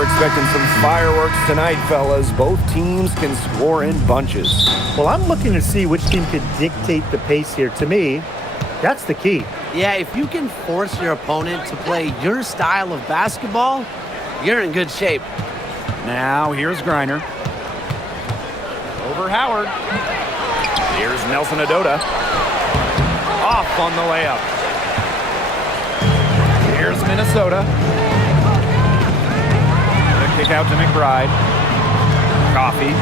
We're expecting some fireworks tonight, fellas. Both teams can score in bunches. Well, I'm looking to see which team could dictate the pace here. To me, that's the key. Yeah, if you can force your opponent to play your style of basketball, you're in good shape. Now, here's Griner. Over Howard. Here's Nelson Adota. Off on the layup. Here's Minnesota. The kick out to McBride. Coffee.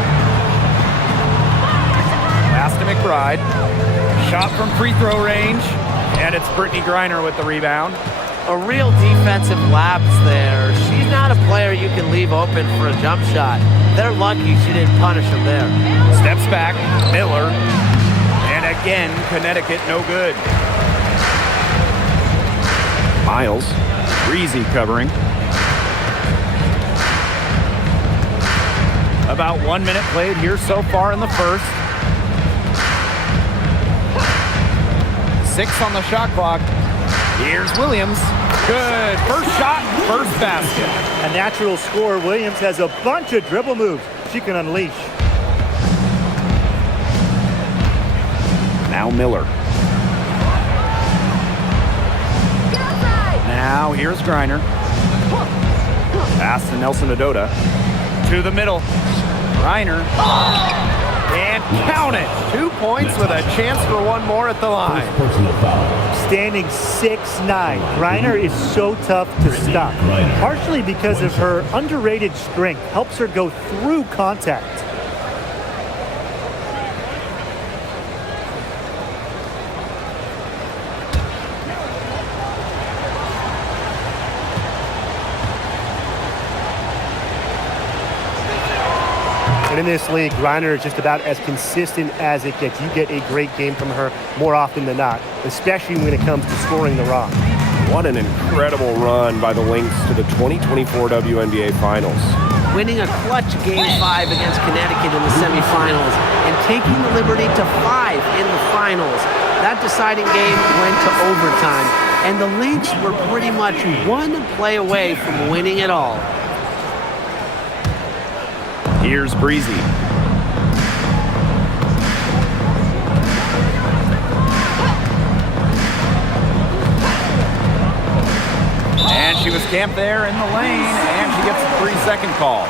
Pass to McBride. Shot from free throw range. And it's Brittany Griner with the rebound. A real defensive lapse there. She's not a player you can leave open for a jump shot. They're lucky she didn't punish him there. Steps back, Miller. And again, Connecticut no good. Miles, Breezy covering. About 1 minute played here so far in the first. 6 on the shot clock. Here's Williams. Good. First shot, first basket. A natural scorer, Williams has a bunch of dribble moves she can unleash. Now Miller. Now here's Griner. Pass to Nelson Adota. To the middle. Griner. And count it. 2 points with a chance for one more at the line. Standing 6'9". Griner is so tough to stop. Partially because of her underrated strength. Helps her go through contact. In this league, Griner is just about as consistent as it gets. You get a great game from her more often than not, especially when it comes to scoring the rock. What an incredible run by the Lynx to the 2024 WNBA Finals. Winning a clutch Game 5 against Connecticut in the semifinals and taking the liberty to 5 in the finals. That deciding game went to overtime, and the Lynx were pretty much one play away from winning it all. Here's Breezy. And she was camped there in the lane, and she gets a 3-second call.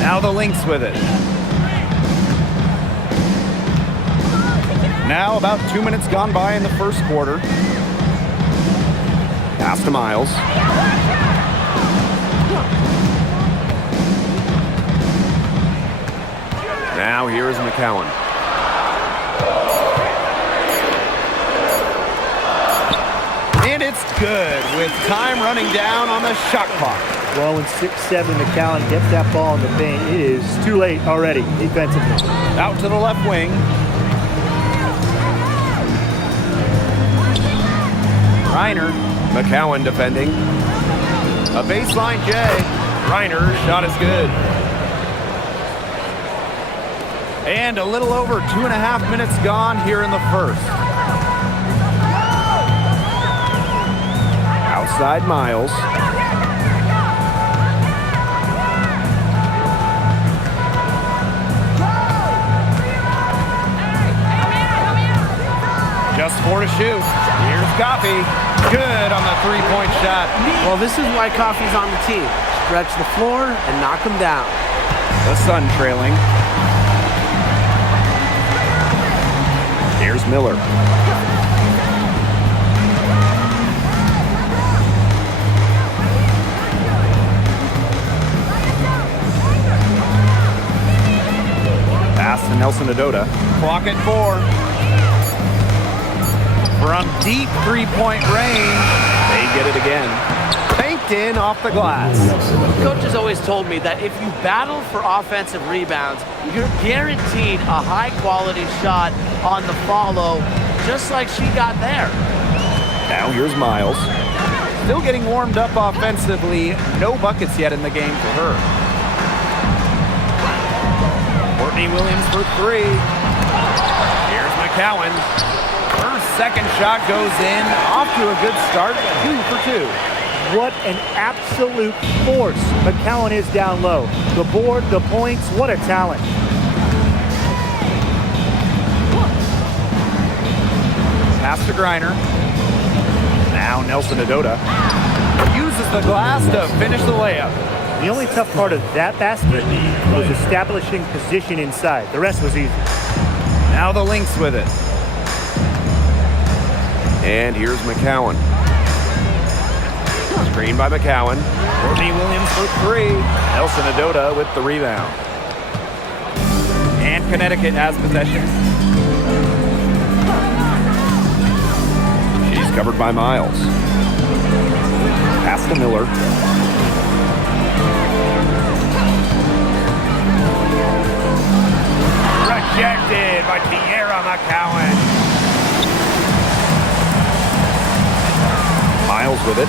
Now the Lynx with it. Now about 2 minutes gone by in the first quarter. Pass to Miles. Now here is McCowan. And it's good with time running down on the shot clock. Well, when 6'7" McCowan gets that ball in the paint, it is too late already defensively. Out to the left wing. Griner, McCowan defending. A baseline J. Griner's shot is good. And a little over 2.5 minutes gone here in the first. Outside Miles. Just 4 to shoot. Here's Coffee. Good on the three-point shot. Well, this is why Coffee's on the team. Stretch the floor and knock them down. The Sun trailing. Here's Miller. Pass to Nelson Adota. Clock at 4. From deep three-point range, they get it again. Banked in off the glass. Coach has always told me that if you battle for offensive rebounds, you're guaranteed a high-quality shot on the follow, just like she got there. Now here's Miles. Still getting warmed up offensively. No buckets yet in the game for her. Courtney Williams for three. Here's McCowan. Her second shot goes in. Off to a good start. 2 for 2. What an absolute force McCowan is down low. The board, the points, what a talent. Pass to Griner. Now Nelson Adota uses the glass to finish the layup. The only tough part of that basket was establishing position inside. The rest was easy. Now the Lynx with it. And here's McCowan. Screen by McCowan. Courtney Williams for three. Nelson Adota with the rebound. And Connecticut has possession. She's covered by Miles. Pass to Miller. Rejected by Tierra McCowan. Miles with it.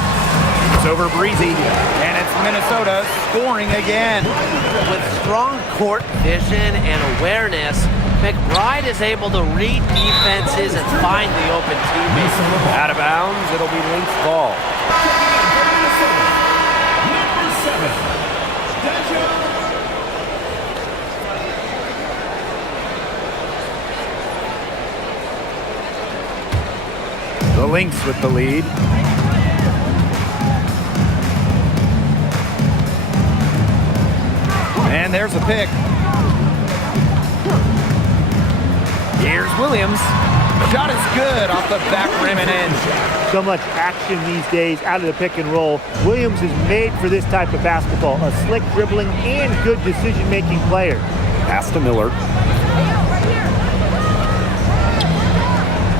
It's over Breezy, and it's Minnesota scoring again. With strong court vision and awareness, McBride is able to read defenses and find the open teammates. Out of bounds, it'll be Lynx ball. The Lynx with the lead. And there's a pick. Here's Williams. Shot is good off the back rim and in. So much action these days out of the pick and roll. Williams is made for this type of basketball. A slick dribbling and good decision-making player. Pass to Miller.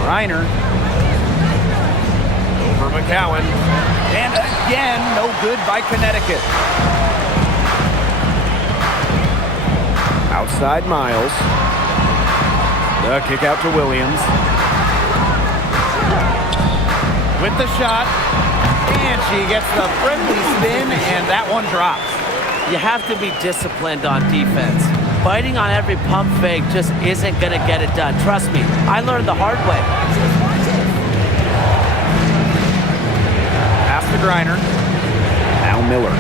Reiner. Over McCowan. And again, no good by Connecticut. Outside Miles. The kick out to Williams. With the shot. And she gets the friendly spin, and that one drops. You have to be disciplined on defense. Biting on every pump fake just isn't going to get it done. Trust me, I learned the hard way. Pass to Griner. Now Miller.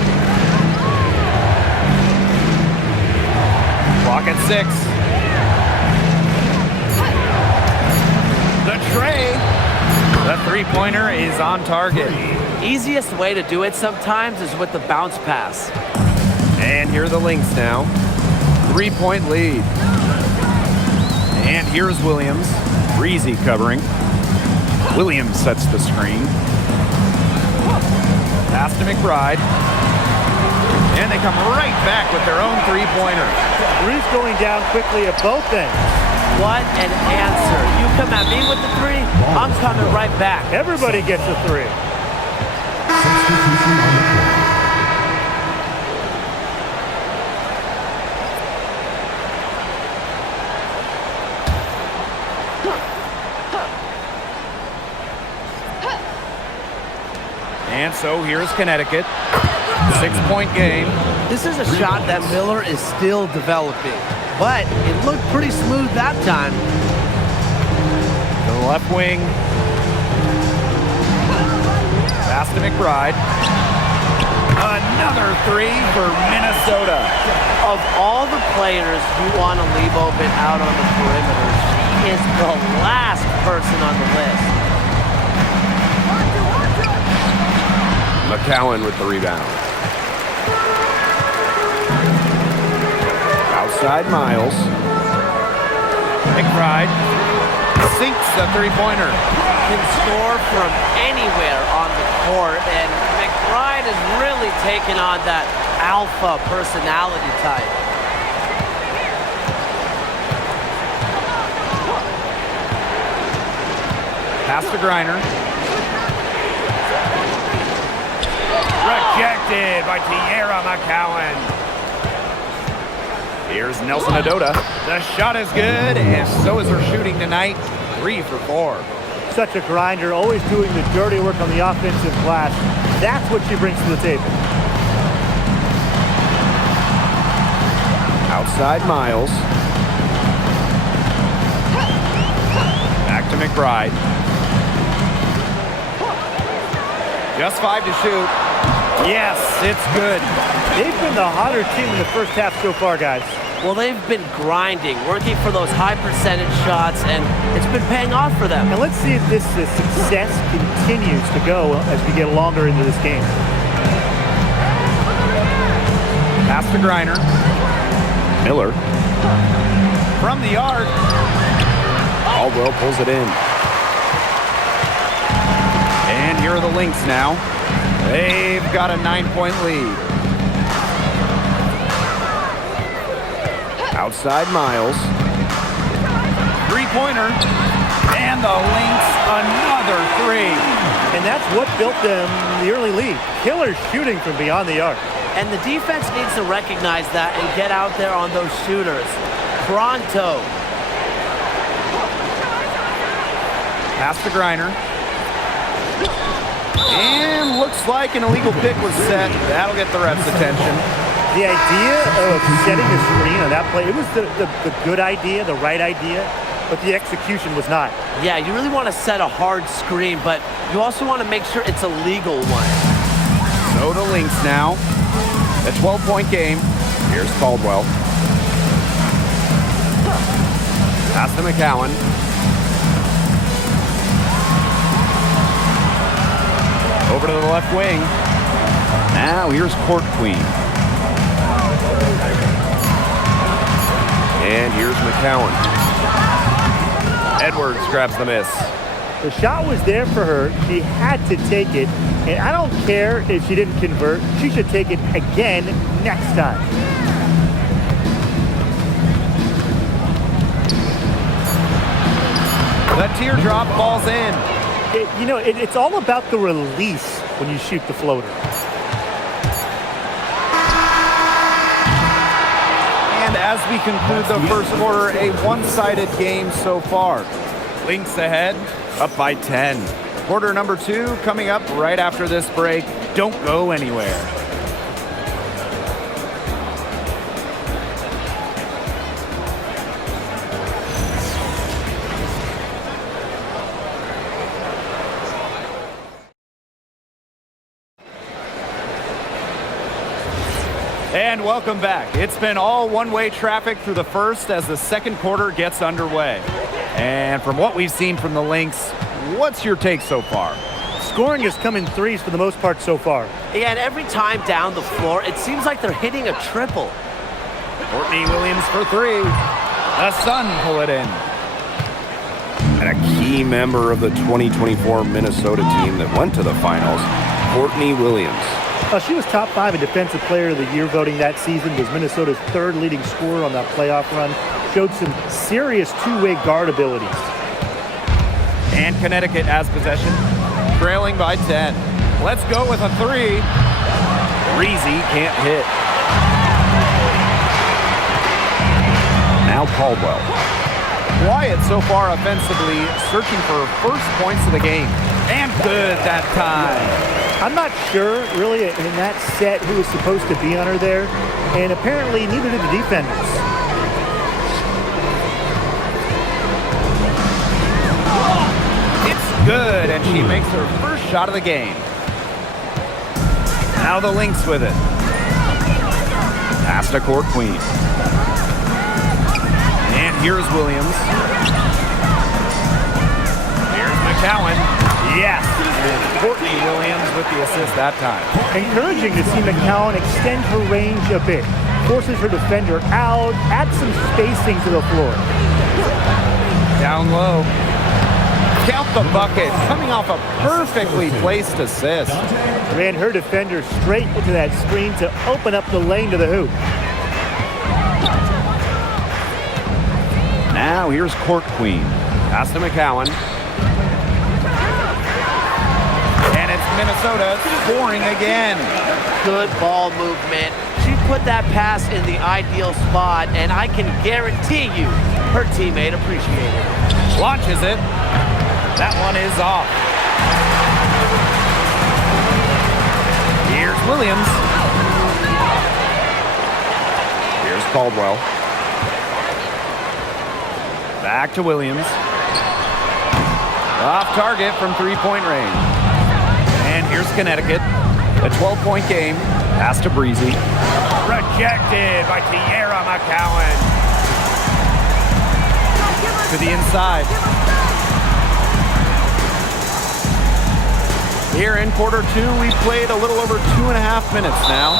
Clock at 6. The tray. The three-pointer is on target. Easiest way to do it sometimes is with the bounce pass. And here are the Lynx now. 3-point lead. And here's Williams. Breezy covering. Williams sets the screen. Pass to McBride. And they come right back with their own three-pointer. Bruce going down quickly at both ends. What an answer. You come at me with the three, I'm coming right back. Everybody gets a three. And so here's Connecticut. 6-point game. This is a shot that Miller is still developing, but it looked pretty smooth that time. To the left wing. Pass to McBride. Another three for Minnesota. Of all the players you want to leave open out on the perimeter, she is the last person on the list. McCowan with the rebound. Outside Miles. McBride sinks the three-pointer. Can score from anywhere on the court, and McBride has really taken on that alpha personality type. Pass to Griner. Rejected by Tierra McCowan. Here's Nelson Adota. The shot is good, and so is her shooting tonight. 3 for 4. such a grinder, always doing the dirty work on the offensive glass. That's what she brings to the table. Outside Miles. Back to McBride. Just 5 to shoot. Yes, it's good. They've been the hotter team in the first half so far, guys. Well, they've been grinding, working for those high percentage shots, and it's been paying off for them. And let's see if this success continues to go as we get longer into this game. Pass to Griner. Miller. From the arc. Caldwell pulls it in. And here are the Lynx now. They've got a 9-point lead. Outside Miles. Three-pointer. And the Lynx another three. And that's what built them the early lead. Killer shooting from beyond the arc. And the defense needs to recognize that and get out there on those shooters. Pronto. Pass to Griner. And looks like an illegal pick was set. That'll get the ref's attention. The idea of setting a screen on that play, it was the good idea, the right idea, but the execution was not. Yeah, you really want to set a hard screen, but you also want to make sure it's a legal one. So the Lynx now. A 12-point game. Here's Caldwell. Pass to McCowan. Over to the left wing. Now here's Court Queen. And here's McCowan. Edwards grabs the miss. The shot was there for her. She had to take it. And I don't care if she didn't convert. She should take it again next time. The teardrop falls in. It's all about the release when you shoot the floater. And as we conclude the first quarter, a one-sided game so far. Lynx ahead, up by 10. Quarter number 2 coming up right after this break. Don't go anywhere. And welcome back. It's been all one-way traffic through the first as the second quarter gets underway. And from what we've seen from the Lynx, what's your take so far? Scoring has come in threes for the most part so far. Yeah, and every time down the floor, it seems like they're hitting a triple. Courtney Williams for 3. The Sun pull it in. And a key member of the 2024 Minnesota team that went to the finals, Courtney Williams. She was top 5 in Defensive Player of the Year voting that season, was Minnesota's 3rd leading scorer on that playoff run, showed some serious two-way guard abilities. And Connecticut has possession, trailing by 10. Let's go with a 3. Reezy can't hit. Now Caldwell. Quiet so far offensively, searching for first points of the game. And good that time. I'm not sure, really, in that set who was supposed to be on her there, and apparently neither did the defenders. It's good, and she makes her first shot of the game. Now the Lynx with it. Pass to Court Queen. And here's Williams. Here's McCowan. Yes, and Courtney Williams with the assist that time. Encouraging to see McCowan extend her range a bit. Forces her defender out, adds some spacing to the floor. Down low. Count the bucket, coming off a perfectly placed assist. Ran her defender straight into that screen to open up the lane to the hoop. Now here's Court Queen. Pass to McCowan. Minnesota scoring again. Good ball movement. She put that pass in the ideal spot, and I can guarantee you her teammate appreciated it. Launches it. That one is off. Here's Williams. Here's Caldwell. Back to Williams. Off target from three-point range. And here's Connecticut. A 12-point game. Pass to Breezy. Rejected by Tierra McCowan. To the inside. Here in quarter two, we've played a little over 2.5 minutes now.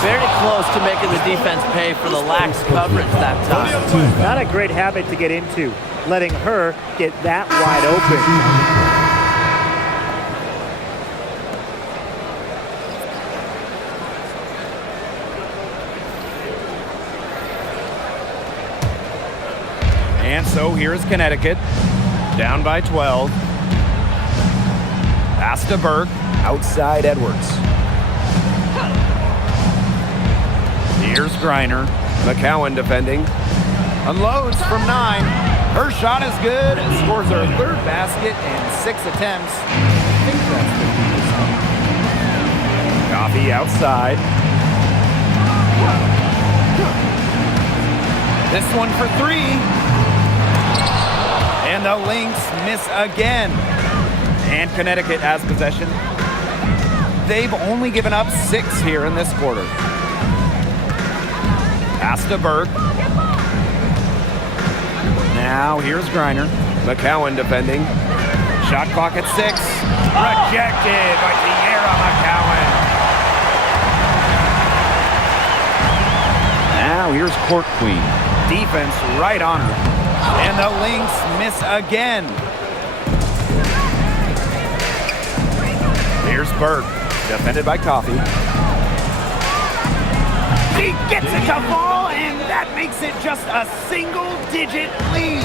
Very close to making the defense pay for the lax coverage that time. Not a great habit to get into, letting her get that wide open. And so here's Connecticut, down by 12. Pass to Burke, outside Edwards. Here's Griner, McCowan defending. Unloads from 9. Her shot is good, scores her third basket in 6 attempts. I think that's 50%. Coffee outside. This one for 3. And the Lynx miss again. And Connecticut has possession. They've only given up 6 here in this quarter. Pass to Burke. Now here's Griner. McCowan defending. Shot clock at 6. Rejected by Tierra McCowan. Now here's Court Queen. Defense right on her. And the Lynx miss again. Here's Burke, defended by Coffee. She gets it to fall, and that makes it just a single-digit lead.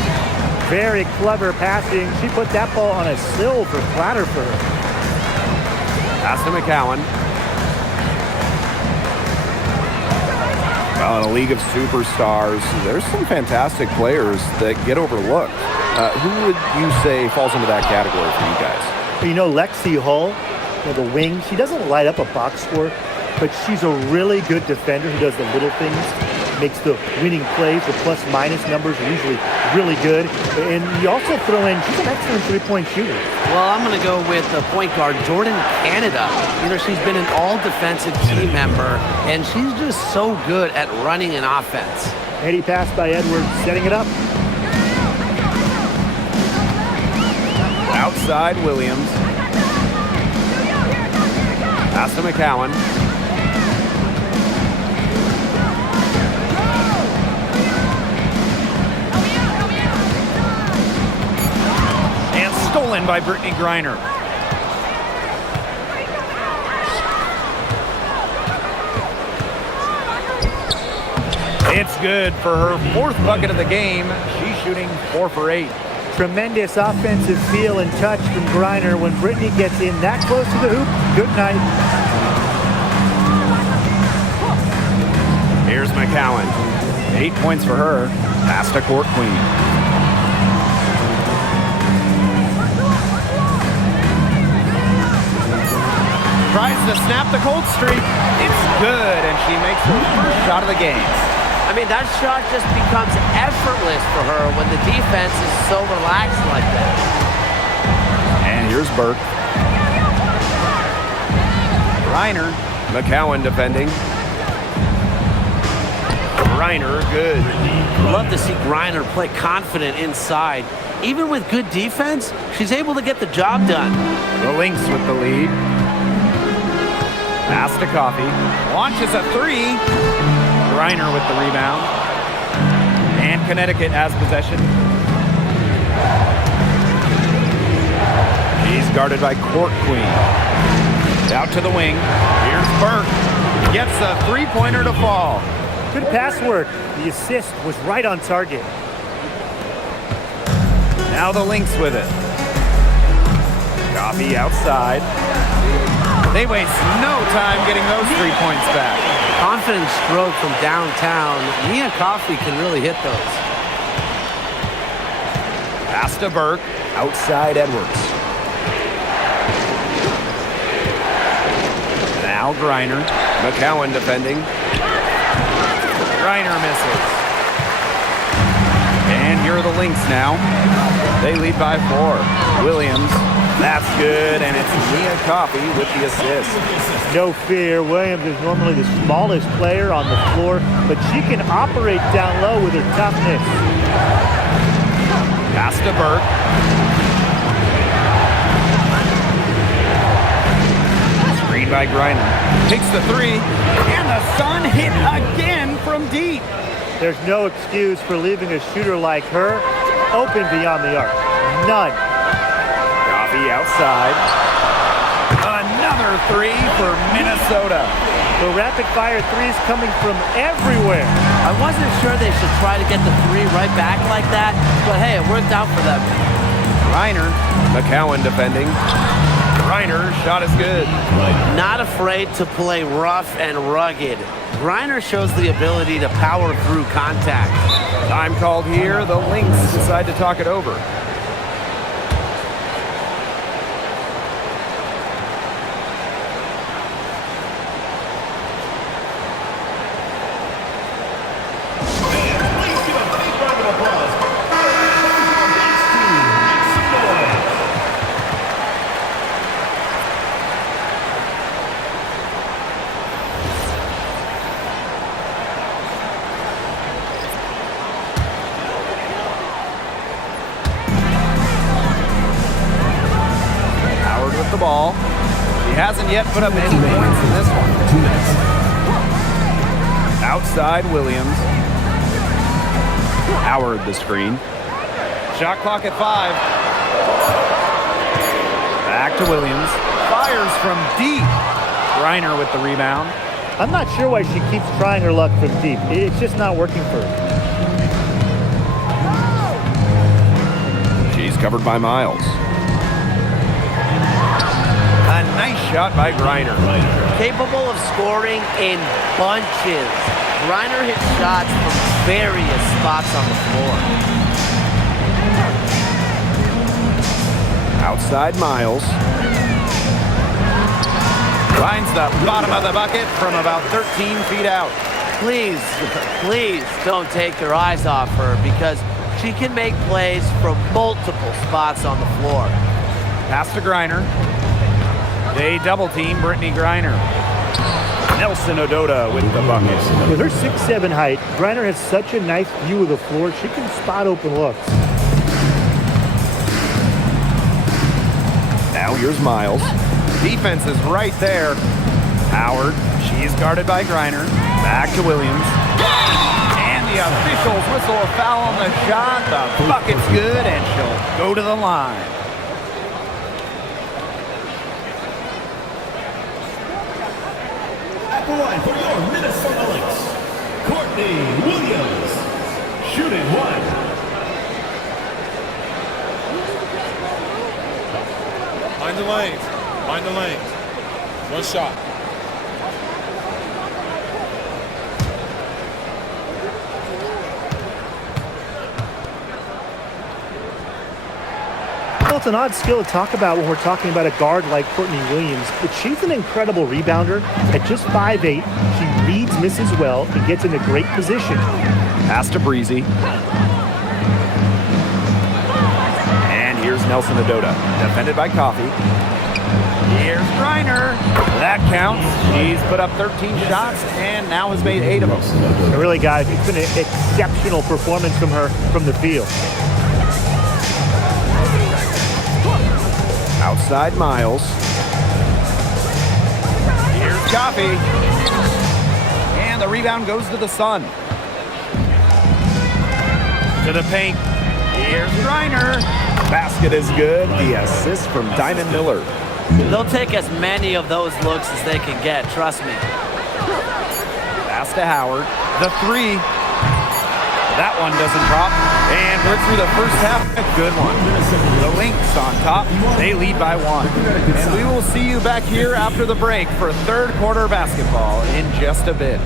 Very clever passing. She put that ball on a silver platter for her. Pass to McCowan. Well, in a league of superstars, there's some fantastic players that get overlooked. Who would you say falls into that category for you guys? You know, Lexi Hull, the wing, she doesn't light up a box score, but she's a really good defender who does the little things, makes the winning plays. The plus-minus numbers are usually really good. And you also throw in, she's an excellent three-point shooter. Well, I'm going to go with the point guard, Jordan Canada. You know, she's been an all-defensive team member, and she's just so good at running an offense. Heady pass by Edwards, setting it up. Outside Williams. Pass to McCowan. And stolen by Brittany Griner. It's good for her 4th bucket of the game. She's shooting 4 for 8. Tremendous offensive feel and touch from Griner. When Brittany gets in that close to the hoop, good night. Here's McCowan. 8 points for her. Pass to Court Queen. Tries to snap the cold streak. It's good, and she makes her first shot of the game. I mean, that shot just becomes effortless for her when the defense is so relaxed like that. And here's Burke. Griner. McCowan defending. Griner, good. Love to see Griner play confident inside. Even with good defense, she's able to get the job done. The Lynx with the lead. Pass to Coffee. Launches a 3. Griner with the rebound. And Connecticut has possession. He's guarded by Court Queen. Out to the wing. Here's Burke. Gets a 3-pointer to fall. Good pass work. The assist was right on target. Now the Lynx with it. Coffee outside. They waste no time getting those 3 points back. Confident stroke from downtown. Nia Coffee can really hit those. Pass to Burke. Outside Edwards. Now Griner. McCowan defending. Griner misses. And here are the Lynx now. They lead by 4. Williams. That's good, and it's Mia Coffey with the assist. No fear, Williams is normally the smallest player on the floor, but she can operate down low with her toughness. Pass to Burke. Screen by Griner. Takes the 3, and the Sun hit again from deep. There's no excuse for leaving a shooter like her open beyond the arc. None. Coffey outside. Another 3 for Minnesota. The rapid-fire threes coming from everywhere. I wasn't sure they should try to get the 3 right back like that, but hey, it worked out for them. Griner. McCowan defending. Griner, shot is good. Not afraid to play rough and rugged. Griner shows the ability to power through contact. Time called here. The Lynx decide to talk it over. The ball. He hasn't yet put up any points in this one. 2 minutes. Outside Williams. Howard the screen. Shot clock at 5. Back to Williams. Fires from deep. Griner with the rebound. I'm not sure why she keeps trying her luck from deep. It's just not working for her. She's covered by Miles. A nice shot by Griner. Capable of scoring in bunches. Griner hits shots from various spots on the floor. Outside Miles. Finds the bottom of the bucket from about 13 feet out. Please, please don't take your eyes off her because she can make plays from multiple spots on the floor. Pass to Griner. They double team Brittany Griner. Nelson Ododa with the bucket. With her 6'7" height, Griner has such a nice view of the floor. She can spot open looks. Now here's Miles. Defense is right there. Howard, she's guarded by Griner. Back to Williams. And the officials whistle a foul on the shot. The bucket's good, and she'll go to the line. At the line for your Minnesota Lynx, Courtney Williams, shooting 1. Mind the lanes. Mind the lanes. 1 shot. Well, it's an odd skill to talk about when we're talking about a guard like Courtney Williams, but she's an incredible rebounder. At just 5'8", she reads, misses well, and gets into great position. Pass to Breezy. And here's Nelson Ododa, defended by Coffey. Here's Griner. That counts. She's put up 13 shots and now has made 8 of them. And really, guys, it's been an exceptional performance from her from the field. Outside Miles. Here's Coffey. And the rebound goes to the Sun. To the paint. Here's Griner. Basket is good. The assist from Diamond Miller. They'll take as many of those looks as they can get, trust me. Pass to Howard. The 3. That one doesn't drop. And we're through the first half. A good one. The Lynx on top. They lead by 1. And we will see you back here after the break for third quarter basketball in just a bit.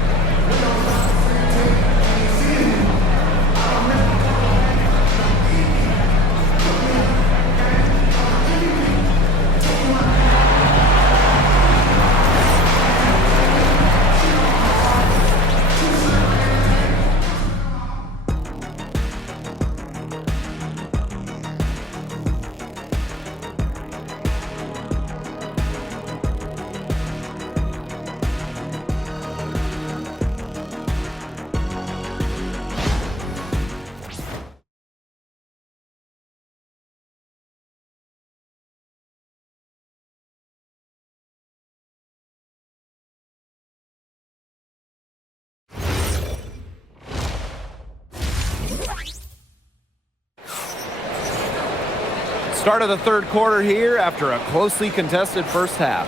Start of the third quarter here after a closely contested first half.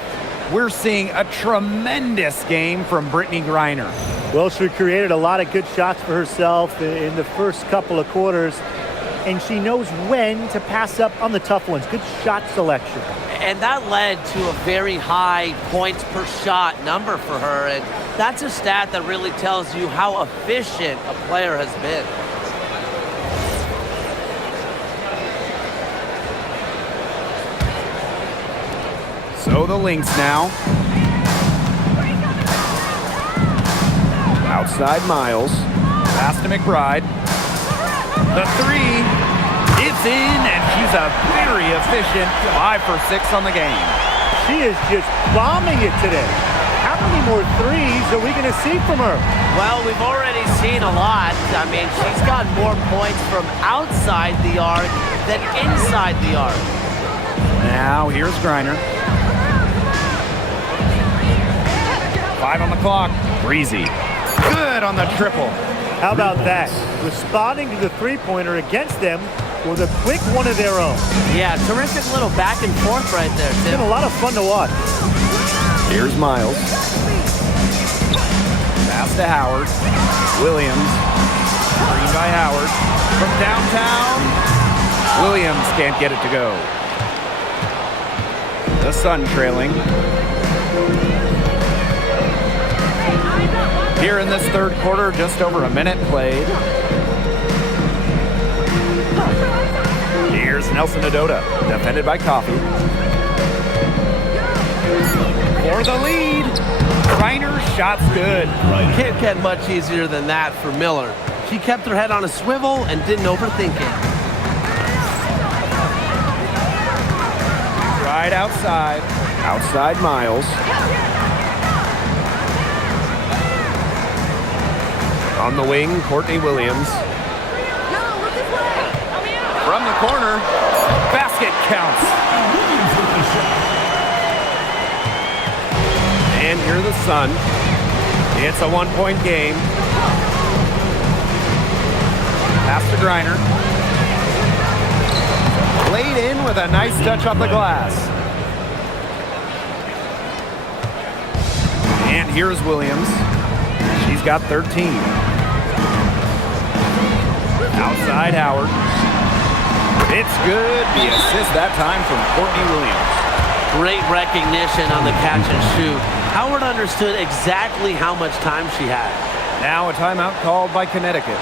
We're seeing a tremendous game from Brittany Griner. Well, she created a lot of good shots for herself in the first couple of quarters, and she knows when to pass up on the tough ones. Good shot selection. And that led to a very high points per shot number for her, and that's a stat that really tells you how efficient a player has been. So the Lynx now. Outside Miles. Pass to McBride. The three. It's in, and she's a very efficient 5 for 6 on the game. She is just bombing it today. How many more threes are we going to see from her? Well, we've already seen a lot. I mean, she's got more points from outside the arc than inside the arc. Now here's Griner. 5 on the clock. Breezy. Good on the triple. How about that? Responding to the three-pointer against them with a quick one of their own. Yeah, terrific little back and forth right there, It's Tim. been a lot of fun to watch. Here's Miles. Pass to Howard. Williams. Screen by Howard. From downtown. Williams can't get it to go. The Sun trailing. Here in this third quarter, just over a minute played. Here's Nelson Adota, defended by Coffey. For the lead, Griner shot's good. Can't get much easier than that for Miller. She kept her head on a swivel and didn't overthink it. Right outside. Outside Miles. On the wing, Courtney Williams. From the corner, basket counts. And here the Sun. It's a one-point game. Pass to Griner. Laid in with a nice touch off the glass. And here's Williams. She's got 13. Outside Howard. It's good. The assist that time from Courtney Williams. Great recognition on the catch and shoot. Howard understood exactly how much time she had. Now a timeout called by Connecticut.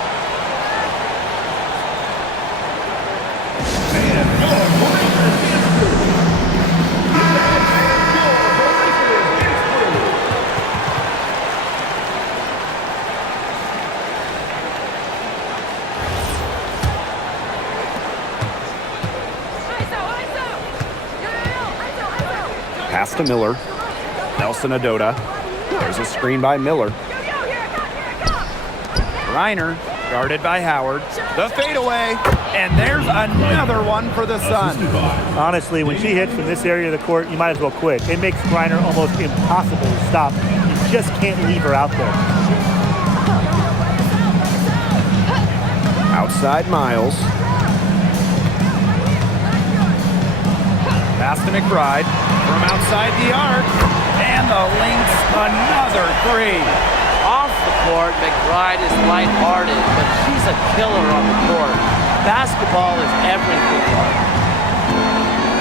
Pass to Miller. Nelson Adota. There's a screen by Miller. Griner, guarded by Howard. The fadeaway, and there's another one for the Sun. Honestly, when she hits from this area of the court, you might as well quit. It makes Griner almost impossible to stop. You just can't leave her out there. Outside Miles. Pass to McBride from outside the arc, and the Lynx another three. Off the court, McBride is lighthearted, but she's a killer on the court. Basketball is everything.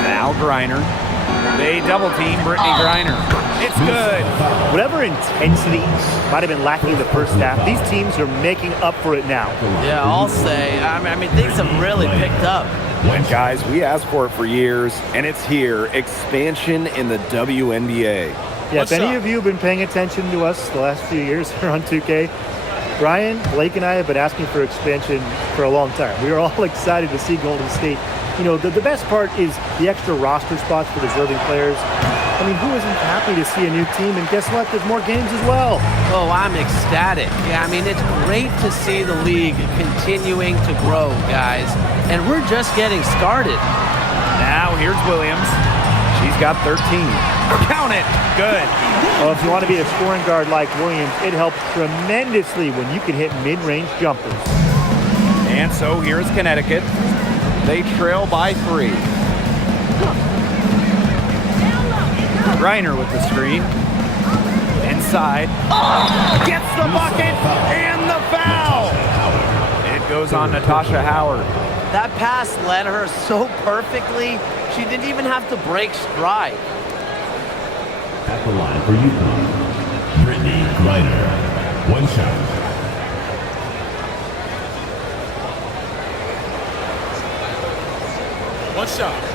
Now Griner. They double team Brittany Griner. It's good. Whatever intensity might have been lacking in the first half, these teams are making up for it now. Yeah, I'll say. I mean, things have really picked up. And guys, we asked for it for years, and it's here. Expansion in the WNBA. Yeah, if any of you have been paying attention to us the last few years here on 2K, Brian, Blake, and I have been asking for expansion for a long time. We are all excited to see Golden State. You know, the best part is the extra roster spots for deserving players. I mean, who isn't happy to see a new team? And guess what? There's more games as well. Oh, I'm ecstatic. Yeah, I mean, it's great to see the league continuing to grow, guys. And we're just getting started. Now here's Williams. She's got 13. Count it. Good. Well, if you want to be a scoring guard like Williams, it helps tremendously when you can hit mid-range jumpers. And so here's Connecticut. They trail by 3. Reiner with the screen. Inside. Gets the bucket and the foul. It goes on Natasha Howard. That pass led her so perfectly, she didn't even have to break stride. At the line for UConn, Brittany Griner. 1 shot. One shot.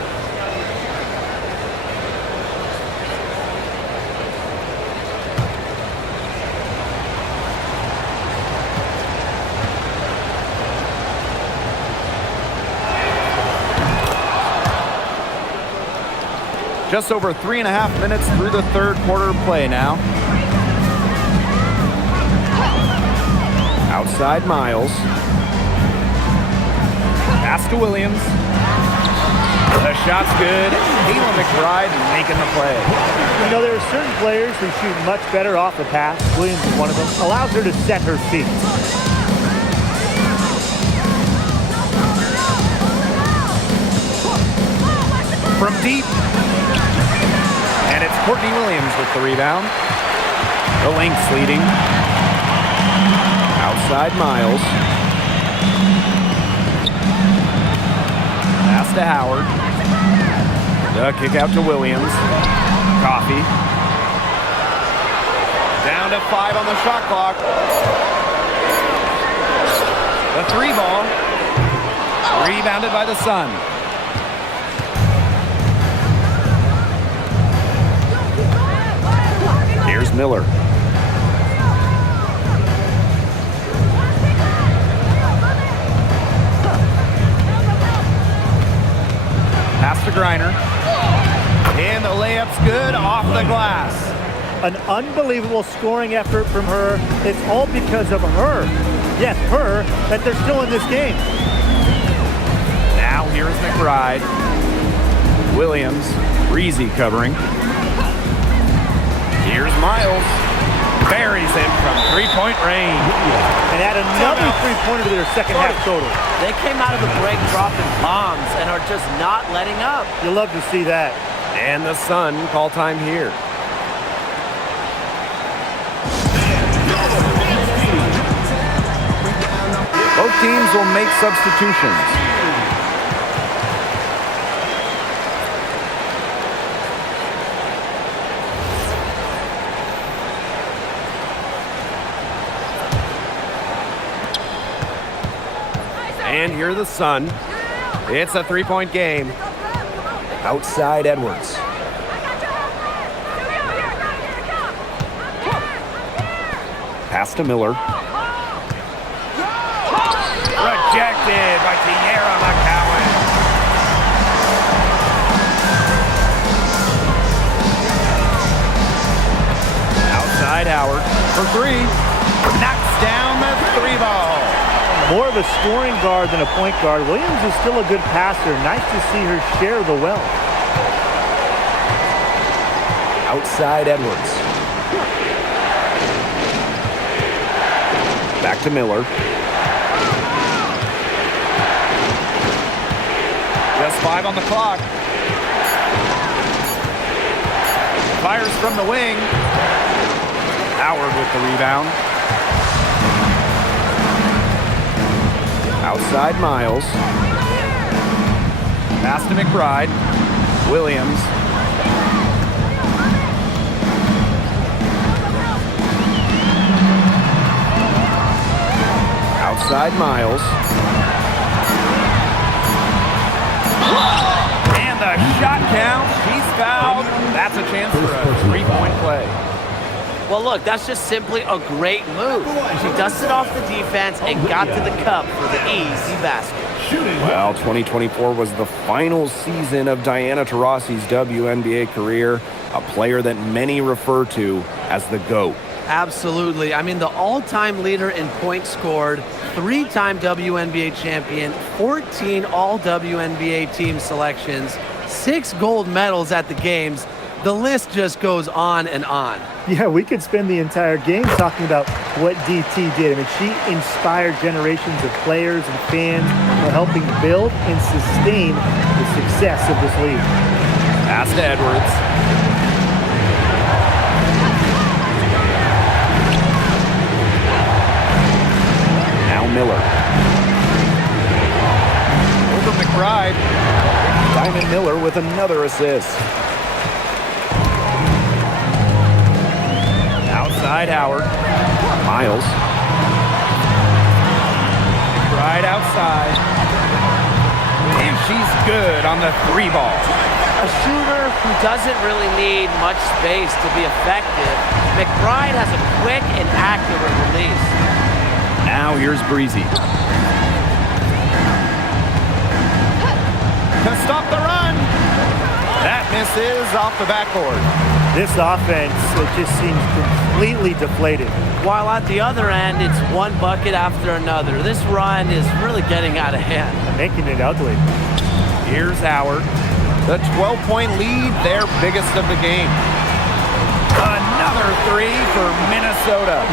Just over 3.5 minutes through the third quarter play now. Outside Miles. Pass to Williams. The shot's good. Kayla McBride making the play. You know, there are certain players who shoot much better off the pass. Williams is one of them. Allows her to set her feet. From deep. And it's Courtney Williams with the rebound. The Lynx leading. Outside Miles. Pass to Howard. The kick out to Williams. Coffee. Down to 5 on the shot clock. The 3 ball. Rebounded by the Sun. Here's Miller. Pass to Griner. And the layup's good off the glass. An unbelievable scoring effort from her. It's all because of her. Yes, her, that they're still in this game. Now here's McBride. Williams. Breezy covering. Here's Miles. Buries it from 3-point range. And add another 3-pointer to their second half total. They came out of the break dropping bombs and are just not letting up. You'll love to see that. And the Sun call time here. Both teams will make substitutions. And here the Sun. It's a 3-point game. Outside Edwards. Pass to Miller. Rejected by Tiara McCowan. Outside Howard for 3. Knocks down the 3 ball. More of a scoring guard than a point guard. Williams is still a good passer. Nice to see her share the wealth. Outside Edwards. Back to Miller. Just 5 on the clock. Fires from the wing. Howard with the rebound. Outside Miles. Pass to McBride. Williams. Outside Miles. And the shot count. She's fouled. That's a chance for a 3-point play. Well, look, that's just simply a great move. She dusted off the defense and got to the cup for the easy basket. Well, 2024 was the final season of Diana Taurasi's WNBA career, a player that many refer to as the GOAT. Absolutely. I mean, the all-time leader in points scored, 3-time WNBA champion, 14 all-WNBA team selections, 6 gold medals at the games. The list just goes on and on. Yeah, we could spend the entire game talking about what DT did. I mean, she inspired generations of players and fans while helping build and sustain the success of this league. Pass to Edwards. Miller. Over McBride. Diamond Miller with another assist. Outside Howard. Miles. McBride outside. And she's good on the 3 ball. A shooter who doesn't really need much space to be effective, McBride has a quick and accurate release. Now here's Breezy. To stop the run. That misses off the backboard. This offense, it just seems completely deflated. While at the other end, it's one bucket after another. This run is really getting out of hand. Making it ugly. Here's Howard. The 12-point lead, their biggest of the game. Another 3 for Minnesota.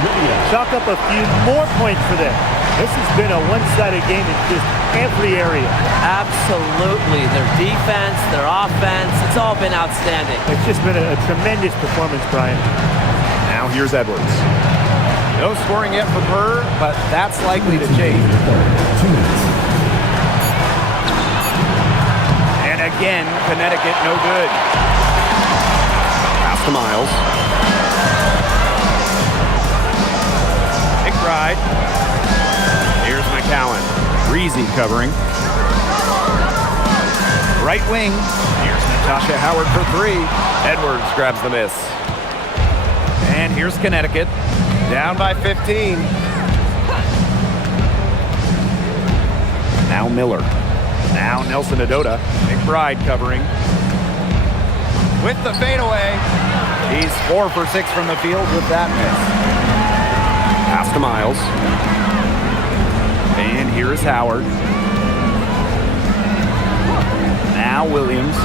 Chalk up a few more points for them. This has been a one-sided game in just every area. Absolutely. Their defense, their offense, it's all been outstanding. It's just been a tremendous performance, Brian. Now here's Edwards. No scoring yet from her, but that's likely to change. And again, Connecticut no good. Pass to Miles. McBride. Here's McCowan. Breezy covering. Right wing. Here's Natasha Howard for 3. Edwards grabs the miss. And here's Connecticut. Down by 15. Now Miller. Now Nelson Adota. McBride covering. With the fadeaway. He's 4 for 6 from the field with that miss. Pass to Miles. And here is Howard. Now Williams.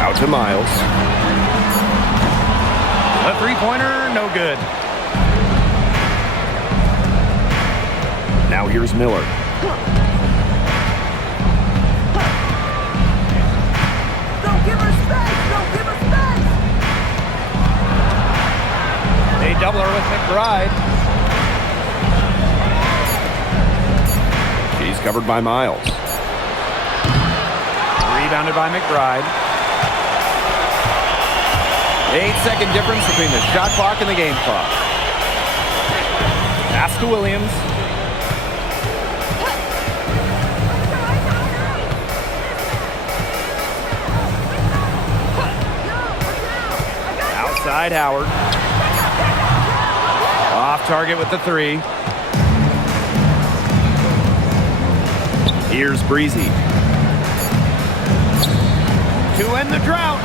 Out to Miles. A 3-pointer, no good. Now here's Miller. Don't give her space! Don't give her space! They double her with McBride. She's covered by Miles. Rebounded by McBride. 8-second difference between the shot clock and the game clock. Pass to Williams. Outside Howard. Off target with the 3. Here's Breezy. To end the drought.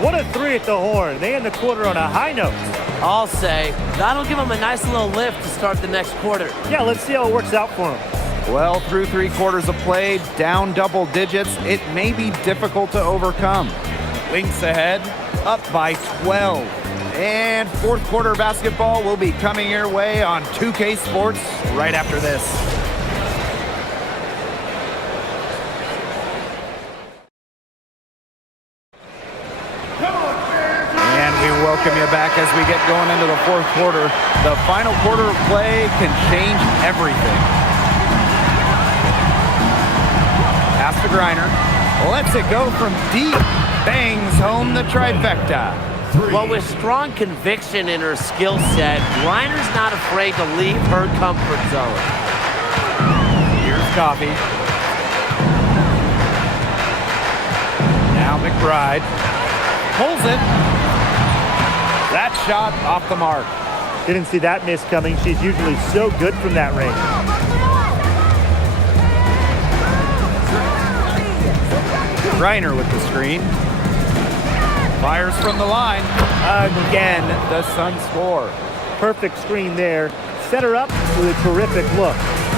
What a 3 at the horn. They end the quarter on a high note. I'll say that'll give them a nice little lift to start the next quarter. Yeah, let's see how it works out for them. Well, through 3 quarters of play, down double digits, it may be difficult to overcome. Lynx ahead, up by 12. And 4th quarter basketball will be coming your way on 2K Sports right after this. And we welcome you back as we get going into the 4th quarter. The final quarter of play can change everything. Pass to Griner. Lets it go from deep. Bangs home the trifecta. Well, with strong conviction in her skill set, Griner's not afraid to leave her comfort zone. Here's Coffey. Now McBride. Pulls it. That shot off the mark. Didn't see that miss coming. She's usually so good from that range. Griner with the screen. Fires from the line. Again, the Suns score. Perfect screen there. Set her up with a terrific look.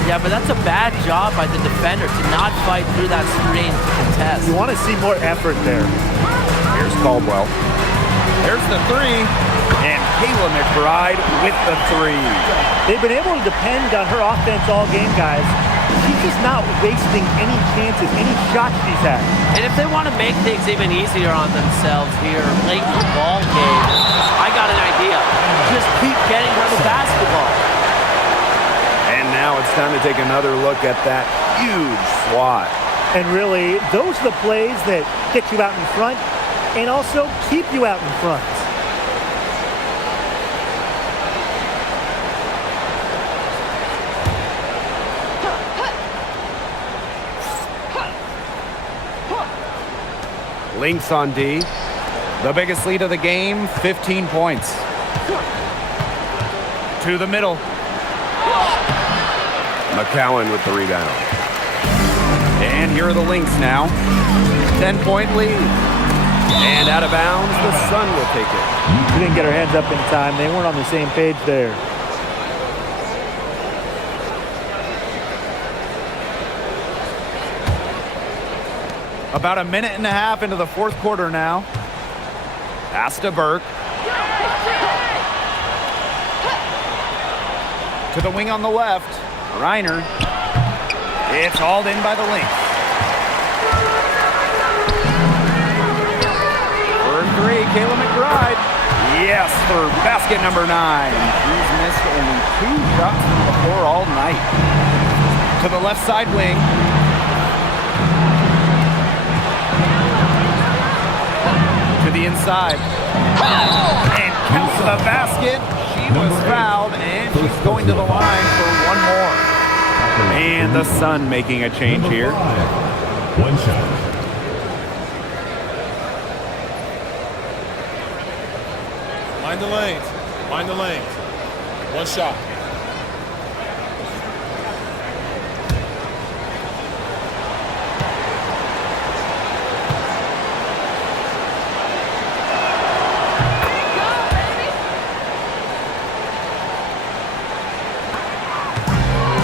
Yeah, but that's a bad job by the defender to not fight through that screen to contest. You want to see more effort there. Here's Caldwell. There's the 3. And Kayla McBride with the 3. They've been able to depend on her offense all game, guys. she's just not wasting any chances, any shots she's had. And if they want to make things even easier on themselves here late in the ball game, I got an idea. Just keep getting her the basketball. And now it's time to take another look at that huge swat. And really, those are the plays that get you out in front and also keep you out in front. Lynx on D. The biggest lead of the game, 15 points. To the middle. McCowan with the rebound. And here are the Lynx now. 10-point lead. And out of bounds, the Sun will take it. She didn't get her hands up in time. They weren't on the same page there. About a minute and a half into the fourth quarter now. Pass to Burke. To the wing on the left. Reiner. It's hauled in by the Lynx. For three, Kayla McBride. Yes, for basket number 9. She's missed only 2 shots from the floor all night. To the left side wing. To the inside. And counts the basket. She was fouled, and she's going to the line for one more. And the Sun making a change here. One shot. Mind the lanes. Mind the lanes. One shot.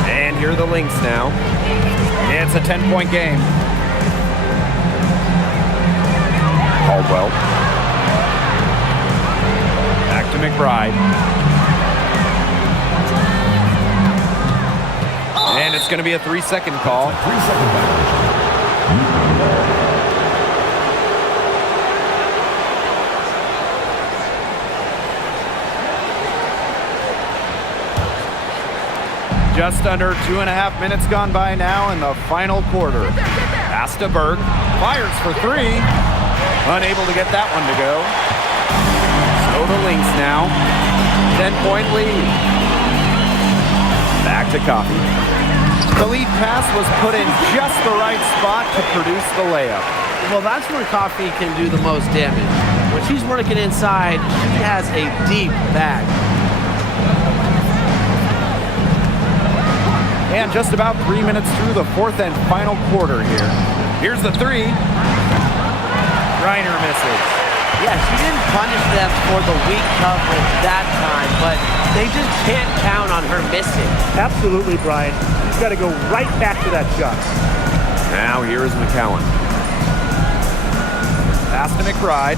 And here are the Lynx now. It's a 10-point game. Caldwell. Back to McBride. And it's going to be a 3-second call. 3-second violation. Just under 2.5 minutes gone by now in the final quarter. Pass to Burke. Fires for 3. Unable to get that one to go. So the Lynx now. 10-point lead. Back to Coffey. The lead pass was put in just the right spot to produce the layup. Well, that's where Coffey can do the most damage. When she's working inside, she has a deep bag. And just about 3 minutes through the fourth and final quarter here. Here's the 3. Reiner misses. Yeah, she didn't punish them for the weak coverage that time, but they just can't count on her missing. Absolutely, Brian. She's got to go right back to that shot. Now here is McCowan. Pass to McBride.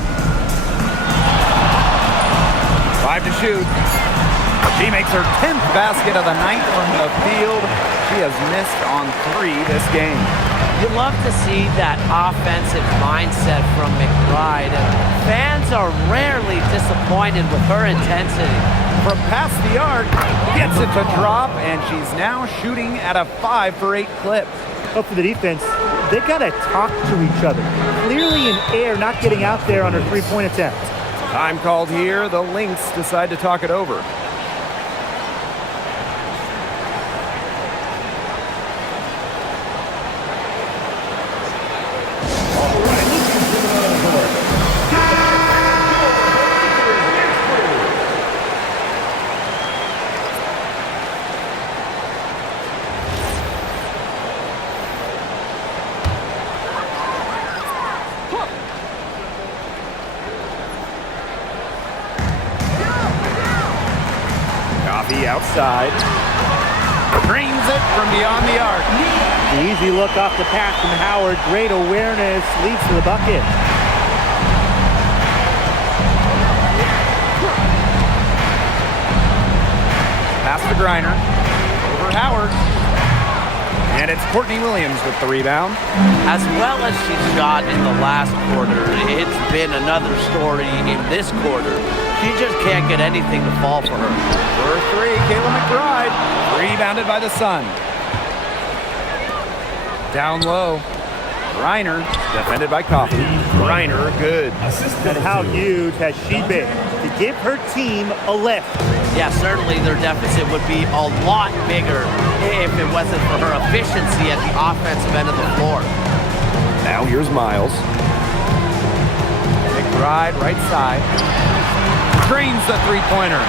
5 to shoot. She makes her 10th basket of the night from the field. She has missed on 3 this game. You love to see that offensive mindset from McBride. And fans are rarely disappointed with her intensity. From past the arc, gets it to drop, and she's now shooting at a 5 for 8 clip. Up for the defense, they got to talk to each other. Clearly in air, not getting out there on her 3-point attempt. Time called here. The Lynx decide to talk it over. Outside. Drains it from beyond the arc. The easy look off the pass from Howard. Great awareness. Leads to the bucket. Pass to Griner. Over Howard. And it's Courtney Williams with the rebound. As well as she shot in the last quarter, it's been another story in this quarter. She just can't get anything to fall for her. For three, Kayla McBride. Rebounded by the Sun. Down low. Reiner, defended by Coffey. Reiner, good. And how huge has she been to give her team a lift? Yeah, certainly their deficit would be a lot bigger if it wasn't for her efficiency at the offensive end of the floor. Now here's Miles. McBride, right side. Drains the three-pointer.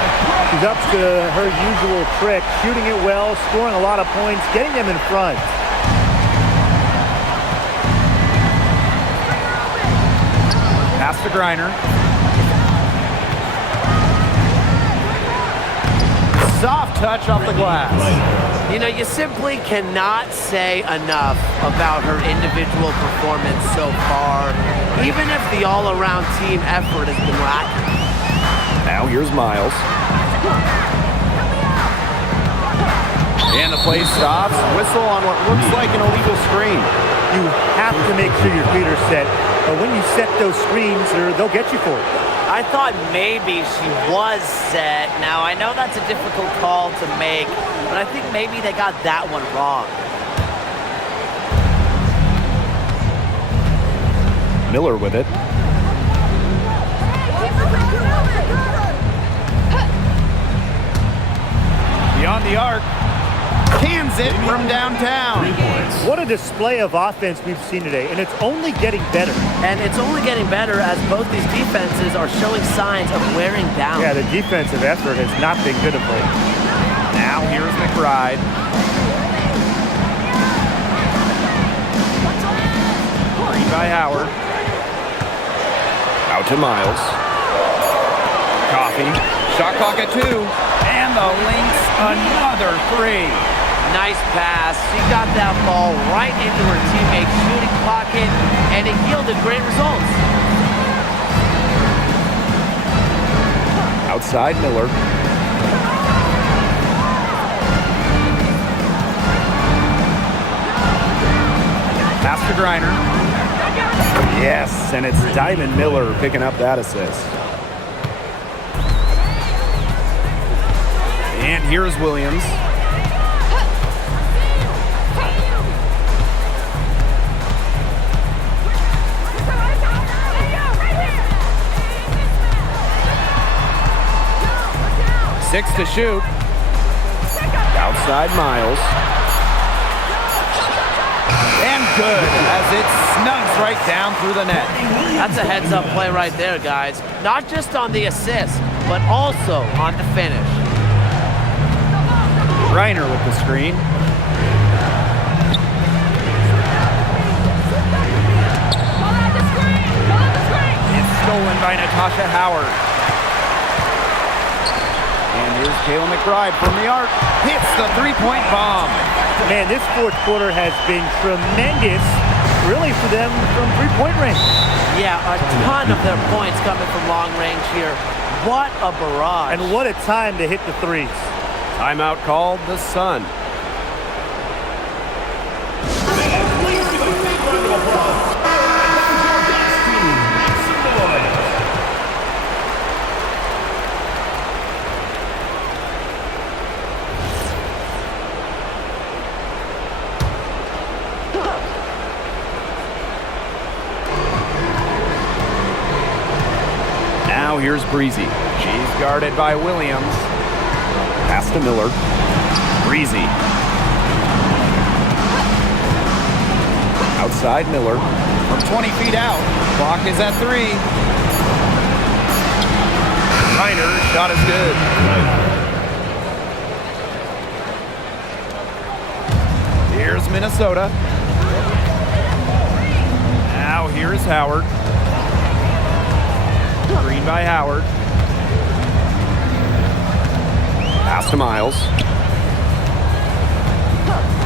She's up to her usual trick, shooting it well, scoring a lot of points, getting them in front. Pass to Griner. Soft touch off the glass. You know, you simply cannot say enough about her individual performance so far, even if the all-around team effort has been lacking. Now here's Miles. And the play stops. Whistle on what looks like an illegal screen. You have to make sure your feet are set, but when you set those screens, they'll get you for it. I thought maybe she was set. Now, I know that's a difficult call to make, but I think maybe they got that one wrong. Miller with it. Beyond the arc. Cans it from downtown. What a display of offense we've seen today, and it's only getting better. And it's only getting better as both these defenses are showing signs of wearing down. Yeah, the defensive effort has not been good of late. Now here's McBride. Green by Howard. Out to Miles. Coffey. Shot clock at 2. And the Lynx another 3. Nice pass. She got that ball right into her teammate's shooting pocket, and it yielded great results. Outside Miller. Pass to Griner. Yes, and it's Diamond Miller picking up that assist. And here's Williams. Six to shoot. Outside Miles. And good as it snugs right down through the net. That's a heads-up play right there, guys. Not just on the assist, but also on the finish. Reiner with the screen. It's stolen by Natasha Howard. And here's Kayla McBride from the arc. Hits the three-point bomb. Man, this fourth quarter has been tremendous, really, for them from three-point range. Yeah, a ton of their points coming from long range here. What a barrage. And what a time to hit the threes. Timeout called the Sun. Now here's Breezy. She's guarded by Williams. Pass to Miller. Breezy. Outside Miller. From 20 feet out. Clock is at 3. Reiner, shot is good. Here's Minnesota. Now here's Howard. Green by Howard. Pass to Miles.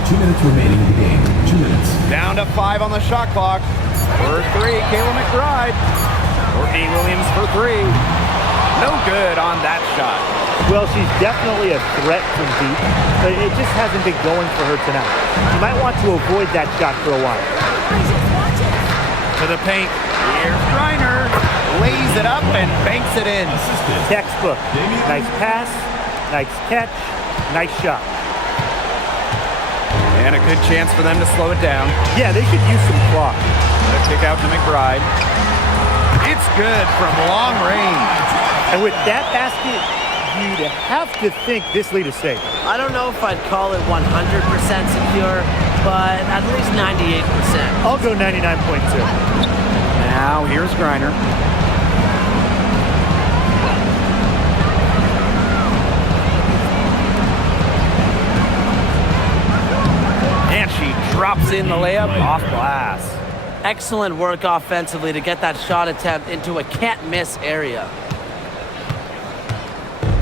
2 minutes remaining in the game. 2 minutes. Down to 5 on the shot clock. For 3, Kayla McBride. Courtney Williams for 3. No good on that shot. Well, she's definitely a threat from deep, but it just hasn't been going for her tonight. You might want to avoid that shot for a while. To the paint. Here's Griner. Lays it up and banks it in. Textbook. Nice pass, nice catch, nice shot. And a good chance for them to slow it down. Yeah, they could use some clock. A kick out to McBride. It's good from long range. And with that basket, you'd have to think this lead is safe. I don't know if I'd call it 100% secure, but at least 98%. I'll go 99.2. Now here's Griner. And she drops in the layup off glass. Excellent work offensively to get that shot attempt into a can't-miss area.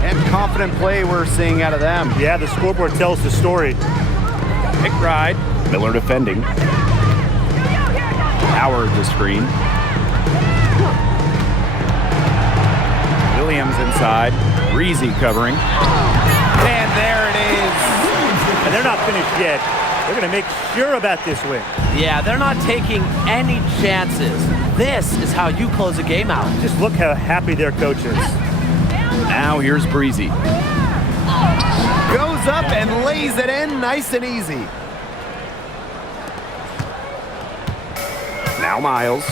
And confident play we're seeing out of them. Yeah, the scoreboard tells the story. McBride. Miller defending. Howard the screen. Williams inside. Breezy covering. And there it is. And they're not finished yet. They're going to make sure about this win. Yeah, they're not taking any chances. This is how you close a game out. Just look how happy their coach is. Now here's Breezy. Goes up and lays it in nice and easy. Now Miles.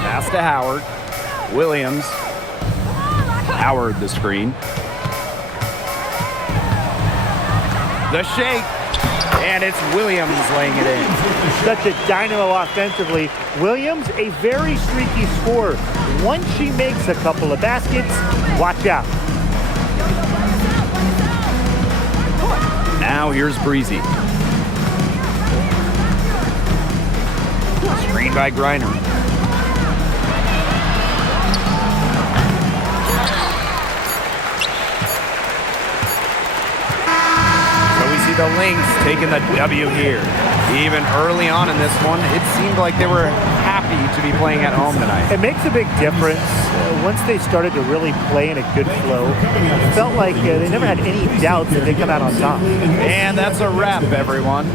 Pass to Howard. Williams. Howard the screen. The shake. And it's Williams laying it in. Such a dynamo offensively. Williams, a very streaky scorer. Once she makes a couple of baskets, watch out. Now here's Breezy. Screen by Griner. So we see the Lynx taking the W here. Even early on in this one, it seemed like they were happy to be playing at home tonight. It makes a big difference. Once they started to really play in a good flow, it felt like they never had any doubts that they'd come out on top. And that's a wrap, everyone.